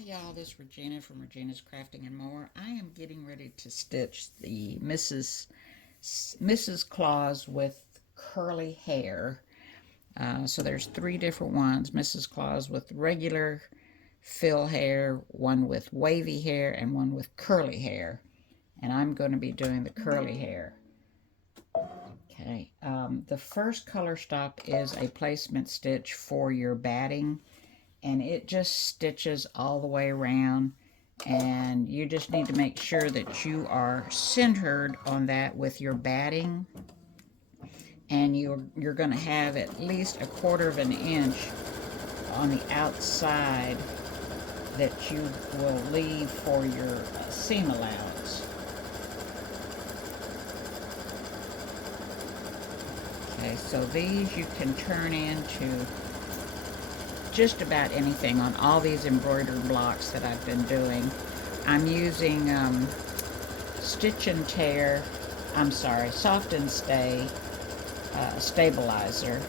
Hi y'all, this is Regina from Regina's Crafting and More. I am getting ready to stitch the Mrs. Claus with curly hair. So there's three different ones. Mrs. Claus with regular fill hair, one with wavy hair, and one with curly hair. And I'm going to be doing the curly hair. Okay, the first color stop is a placement stitch for your batting, and it just stitches all the way around, and you just need to make sure that you are centered on that with your batting, and you're going to have at least 1/4 of an inch on the outside that you will leave for your seam allowance. Okay, so these you can turn into just about anything on all these embroidered blocks that I've been doing. I'm using Stitch and Tear, Soft and Stay stabilizer.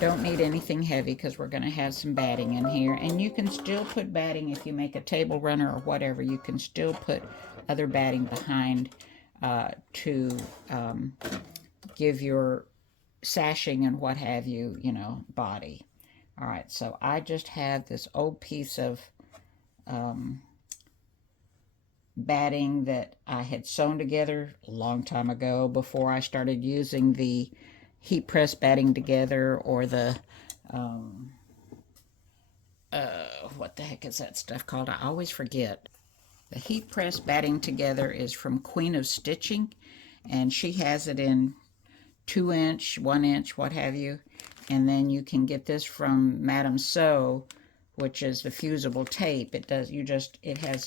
Don't need anything heavy because we're going to have some batting in here, and you can still put batting if you make a table runner or whatever. You can still put other batting behind to give your sashing and what have you, body. All right, so I just have this old piece of batting that I had sewn together a long time ago before I started using the heat press batting together, or the what the heck is that stuff called? I always forget. The heat press batting together is from Queen of Stitching, and she has it in 2-inch, 1-inch, what have you. And then you can get this from Madame Sew, which is the fusible tape. It has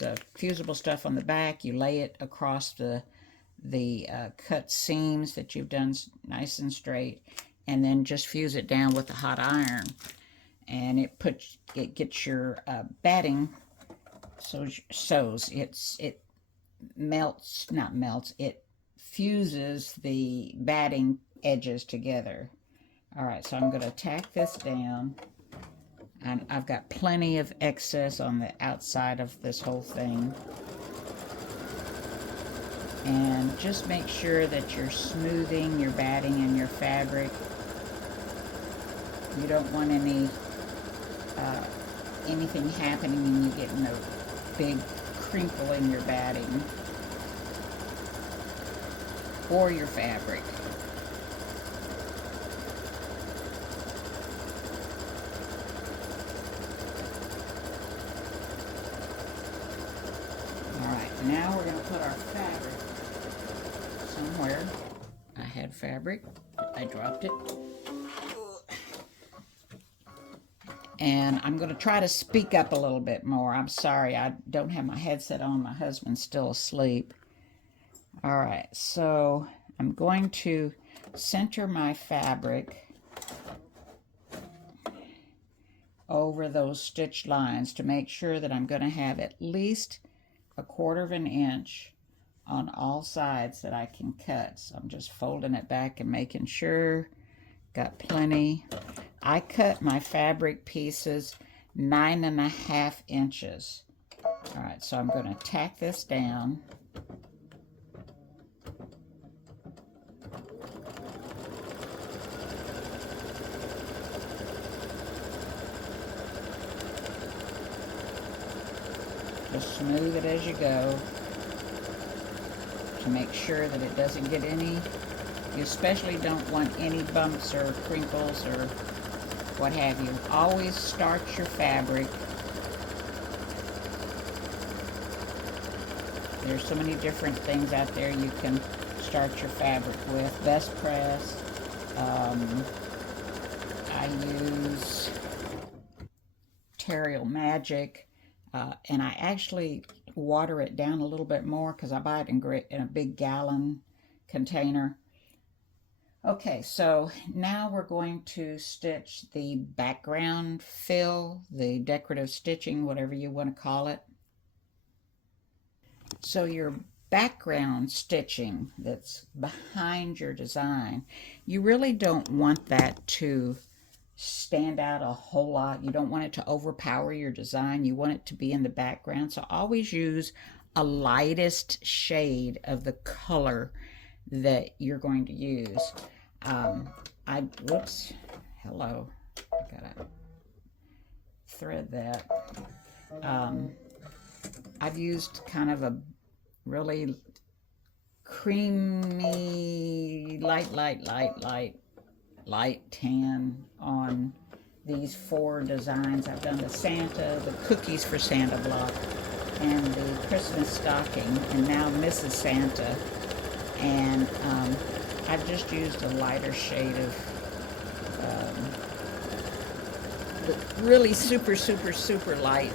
a fusible stuff on the back. You lay it across the cut seams that you've done nice and straight, and then just fuse it down with a hot iron, and it gets your batting it melts, not melts, it fuses the batting edges together. All right, so I'm going to tack this down, and I've got plenty of excess on the outside of this whole thing. And just make sure that you're smoothing your batting and your fabric. You don't want anything happening and you get no big crinkle in your batting or your fabric. Alright, now we're going to put our fabric somewhere. I had fabric, I dropped it. And I'm going to try to speak up a little bit more. I'm sorry, I don't have my headset on. My husband's still asleep. All right, so I'm going to center my fabric over those stitch lines to make sure that I'm going to have at least 1/4 of an inch on all sides that I can cut. So I'm just folding it back and making sure. Got plenty. I cut my fabric pieces 9.5 inches. All right, so I'm going to tack this down. Just smooth it as you go to make sure that it doesn't get any. You especially don't want any bumps or crinkles or what have you. Always starch your fabric. There's so many different things out there you can starch your fabric with. Best Press. I use Terrial Magic, and I actually water it down a little bit more because I buy it in a big gallon container. Okay, so now we're going to stitch the background fill, the decorative stitching, whatever you want to call it. So your background stitching that's behind your design, you really don't want that to stand out a whole lot. You don't want it to overpower your design. You want it to be in the background. So always use a lightest shade of the color that you're going to use. Whoops, hello, I gotta thread that. I've used kind of a really creamy, light tan on these 4 designs. I've done the Santa, the cookies for Santa block, and the Christmas stocking, and now Mrs. Santa. And I've just used a lighter shade of really super light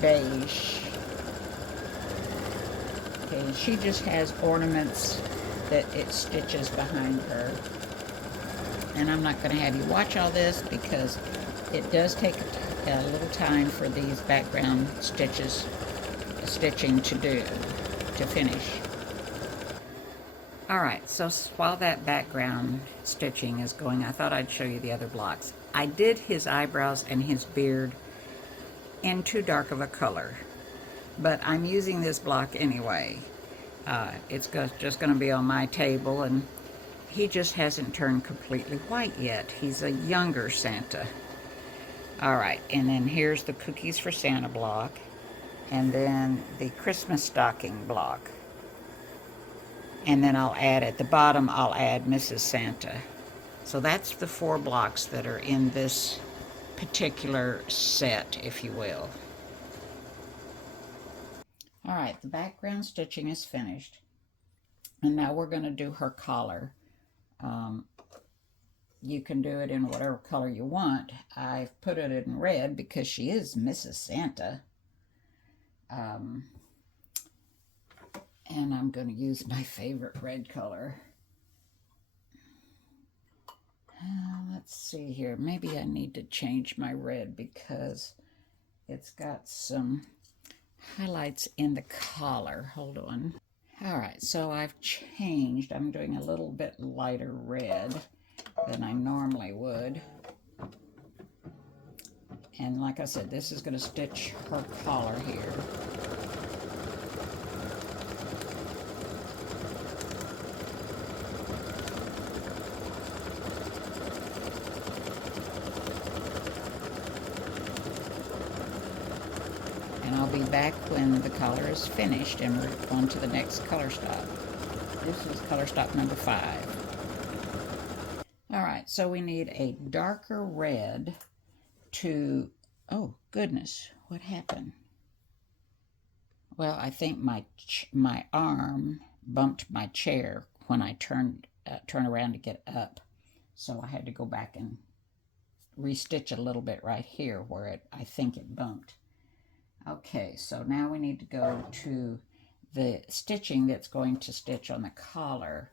beige. Okay, and she just has ornaments that it stitches behind her. And I'm not going to have you watch all this because it does take a little time for these background stitching to finish. Alright, so while that background stitching is going, I thought I'd show you the other blocks. I did his eyebrows and his beard in too dark of a color, but I'm using this block anyway. It's just going to be on my table, and he just hasn't turned completely white yet. He's a younger Santa. Alright, and then here's the cookies for Santa block, and then the Christmas stocking block. And then I'll add at the bottom, I'll add Mrs. Santa. So that's the 4 blocks that are in this particular set, if you will. All right, the background stitching is finished. And now we're going to do her collar. You can do it in whatever color you want. I've put it in red because she is Mrs. Santa. And I'm going to use my favorite red color. Let's see here. Maybe I need to change my red because it's got some highlights in the collar. Hold on. All right, so I've changed. I'm doing a little bit lighter red than I normally would. And like I said, this is going to stitch her collar here. And I'll be back when the collar is finished and we're on to the next color stop. This is color stop number 5. All right, so we need a darker red to, oh goodness, what happened? Well, I think my arm bumped my chair when I turn around to get up. So I had to go back and restitch a little bit right here where I think it bumped. Okay, so now we need to go to the stitching that's going to stitch on the collar.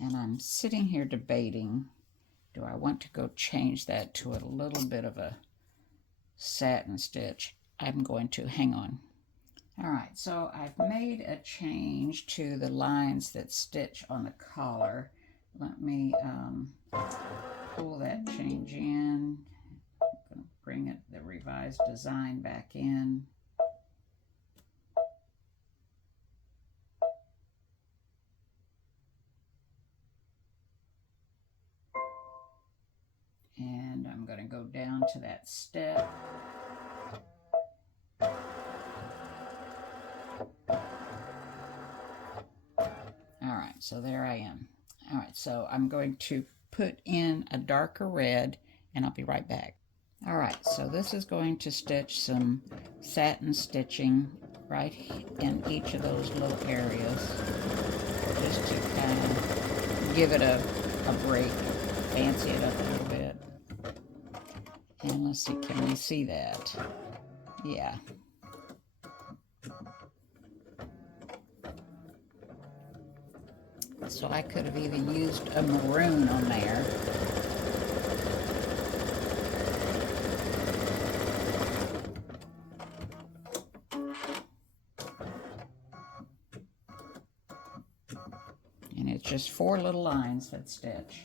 And I'm sitting here debating, do I want to go change that to a little bit of a satin stitch? I'm going to, hang on. All right, so I've made a change to the lines that stitch on the collar. Let me pull that change in. I'm going to bring the revised design back in. And I'm going to go down to that step. All right, so there I am. All right, so I'm going to put in a darker red, and I'll be right back. All right, so this is going to stitch some satin stitching right in each of those little areas, just to kind of give it a break, fancy it up a little bit. And let's see, can we see that? Yeah. So I could have even used a maroon on there. It's just 4 little lines that stitch.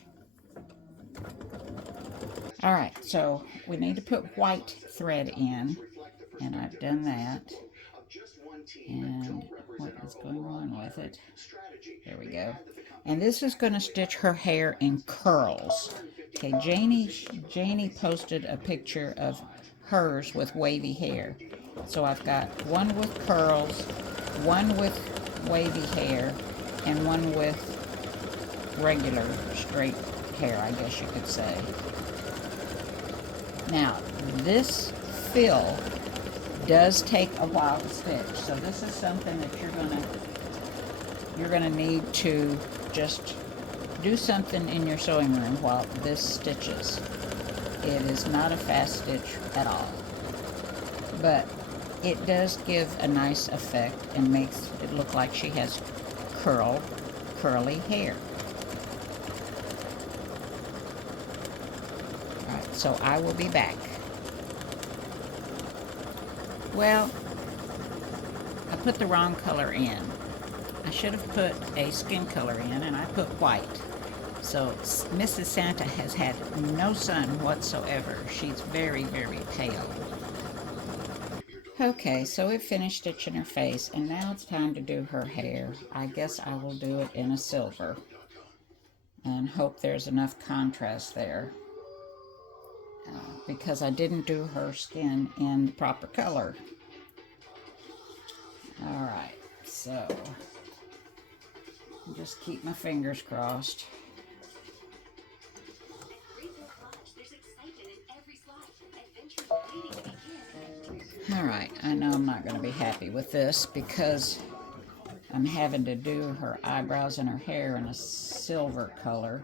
Alright, so we need to put white thread in, and I've done that. And what is going on with it? There we go. And this is going to stitch her hair in curls. Okay, Janie posted a picture of hers with wavy hair. So I've got one with curls, one with wavy hair, and one with regular straight hair, I guess you could say. Now, this fill does take a while to stitch, so this is something that you're gonna need to just do something in your sewing room while this stitches. It is not a fast stitch at all, but it does give a nice effect and makes it look like she has curly hair. Alright, so I will be back. Well, I put the wrong color in. I should have put a skin color in, and I put white. So Mrs. Santa has had no sun whatsoever. She's very, very pale. Okay, so we finished stitching her face, and now it's time to do her hair. I guess I will do it in a silver and hope there's enough contrast there. Because I didn't do her skin in the proper color. Alright, so just keep my fingers crossed. Alright, I know I'm not going to be happy with this because I'm having to do her eyebrows and her hair in a silver color.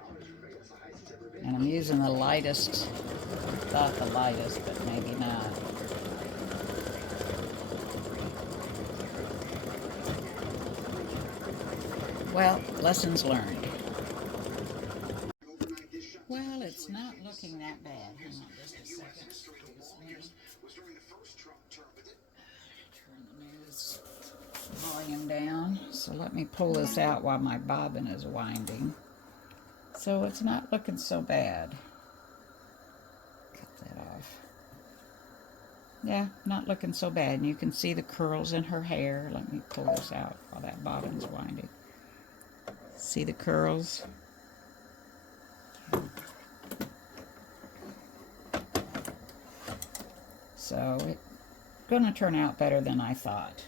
And I'm using the lightest, thought the lightest, but maybe not. Well, lessons learned. Well, it's not looking that bad. Hang on just a second. Turn the news volume down. So let me pull this out while my bobbin is winding. So it's not looking so bad. Cut that off. Yeah, not looking so bad. And you can see the curls in her hair. Let me pull this out while that bobbin's winding. See the curls? So it's going to turn out better than I thought.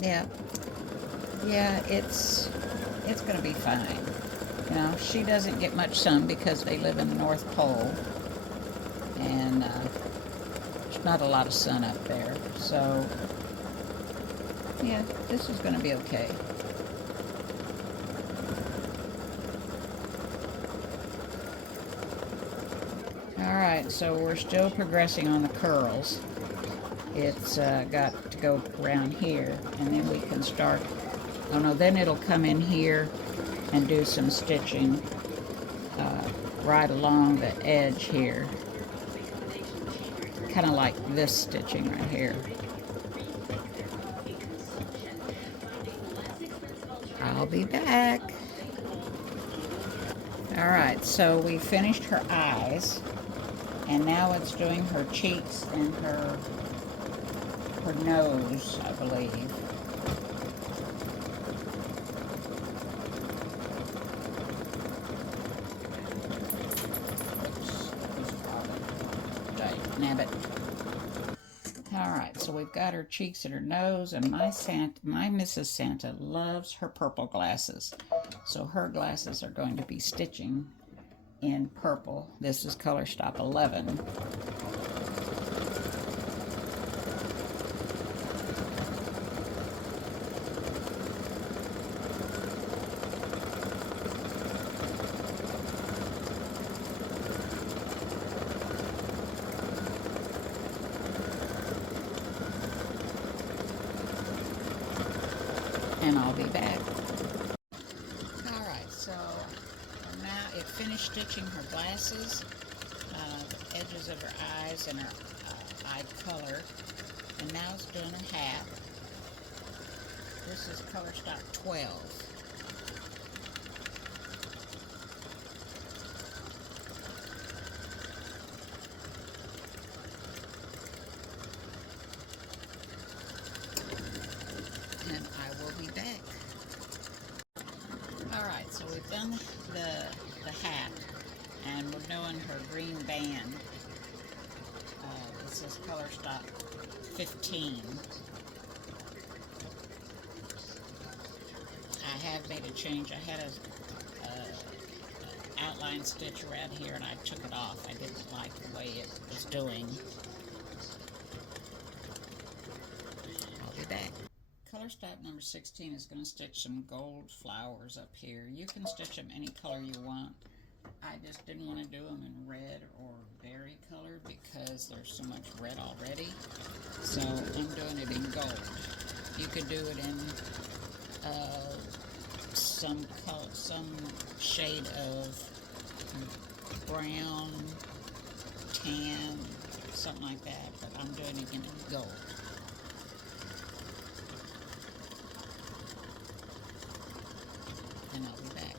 Yeah, it's going to be fine. You know, she doesn't get much sun because they live in the North Pole, and there's not a lot of sun up there. So, yeah, this is going to be okay. Alright, so we're still progressing on the curls. It's got to go around here, and then we can start. Oh no, then it'll come in here and do some stitching right along the edge here. Kind of like this stitching right here. I'll be back. Alright, so we finished her eyes, and now it's doing her cheeks and her nose, I believe. Nabbit. Alright, so we've got her cheeks and her nose, and my Mrs. Santa loves her purple glasses. So her glasses are going to be stitching in purple. This is color stop 11. And I'll be back. Alright, so now it finished stitching her glasses, the edges of her eyes, and her eye color. And now it's doing her hat. This is color stock 12. And I will be back. Alright, so we've done the hat, and we're doing her green band. This is color stock 15. I have made a change. I had a outline stitch around here and I took it off. I didn't like the way it was doing. I'll be back. Color stock number 16 is going to stitch some gold flowers up here. You can stitch them any color you want. I just didn't want to do them in red or berry color because there's so much red already. So I'm doing it in gold. You could do it in some color, some shade of brown, tan, something like that, but I'm doing it in gold. And I'll be back.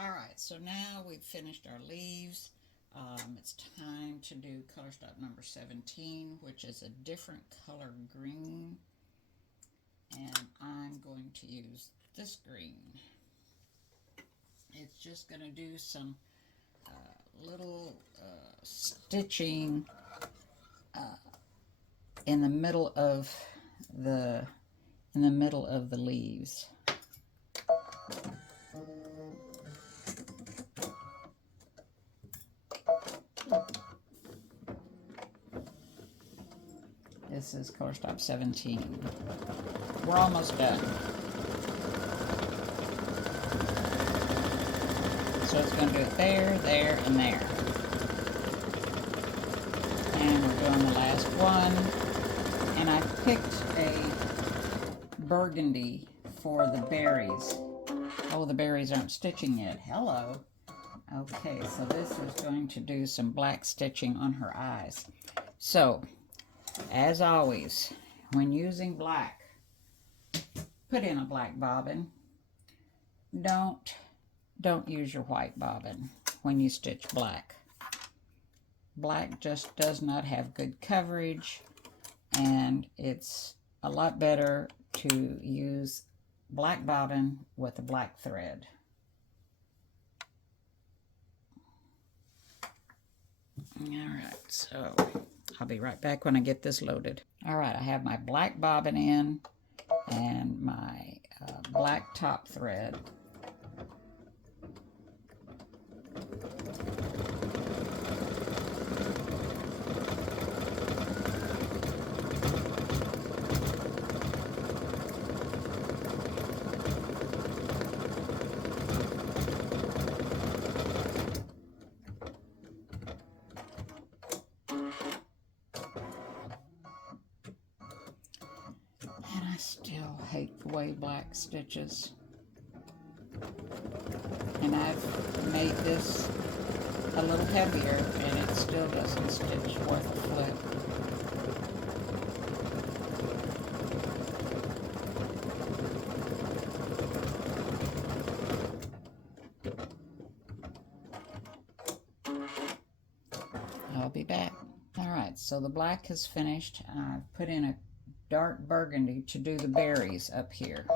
Alright, so now we've finished our leaves. It's time to do color stock number 17, which is a different color green. And I'm going to use this green. It's just going to do some little stitching in the middle of the leaves. This is color stock 17. We're almost done. So it's going to do it there, there, and there. And we're doing the last one. And I picked a burgundy for the berries. Oh, the berries aren't stitching yet. Hello. Okay, so this is going to do some black stitching on her eyes. So, as always, when using black, put in a black bobbin. Don't use your white bobbin when you stitch black. Black just does not have good coverage, and it's a lot better to use black bobbin with a black thread. Alright, so I'll be right back when I get this loaded. Alright, I have my black bobbin in and my black top thread. I still hate the way black stitches. And I've made this a little heavier and it still doesn't stitch worth a flip. I'll be back. Alright, so the black is finished. I've put in a dark burgundy to do the berries up here.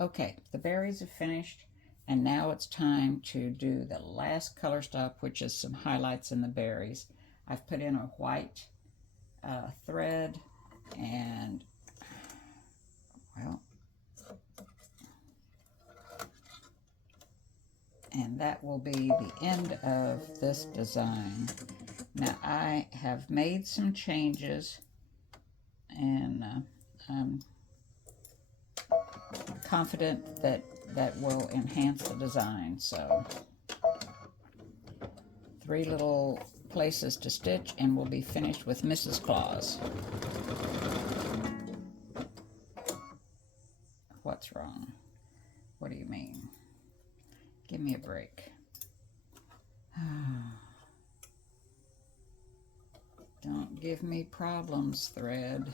Okay, the berries are finished, and now it's time to do the last color stop, which is some highlights in the berries. I've put in a white thread, and well, and that will be the end of this design. Now I have made some changes, and I'm confident that that will enhance the design. So 3 little places to stitch, and we'll be finished with Mrs. Claus. What's wrong? What do you mean? Give me a break. Don't give me problems, thread.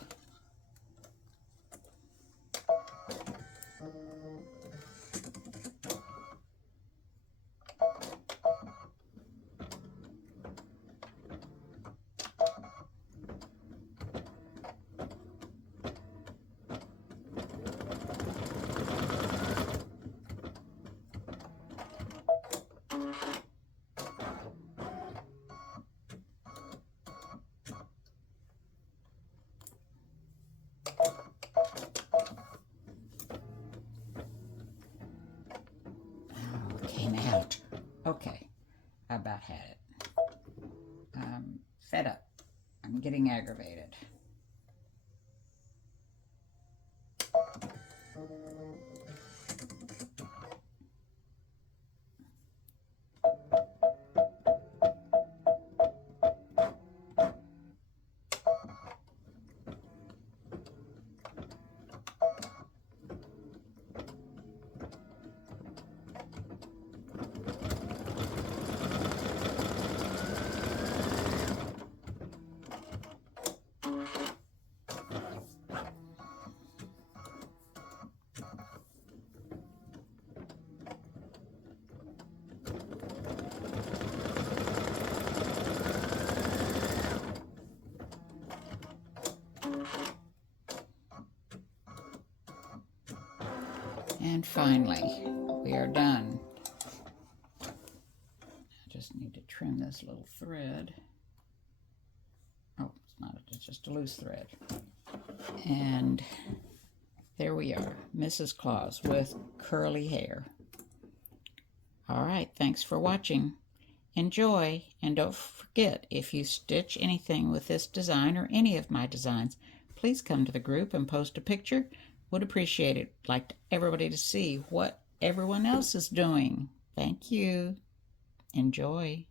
Out. Okay, I about had it. I'm fed up. I'm getting aggravated. And finally, we are done. I just need to trim this little thread. Oh, it's not, it's just a loose thread. And there we are, Mrs. Claus with curly hair. All right, thanks for watching. Enjoy, and don't forget, if you stitch anything with this design or any of my designs, please come to the group and post a picture. Would appreciate it. Like everybody to see what everyone else is doing. Thank you. Enjoy.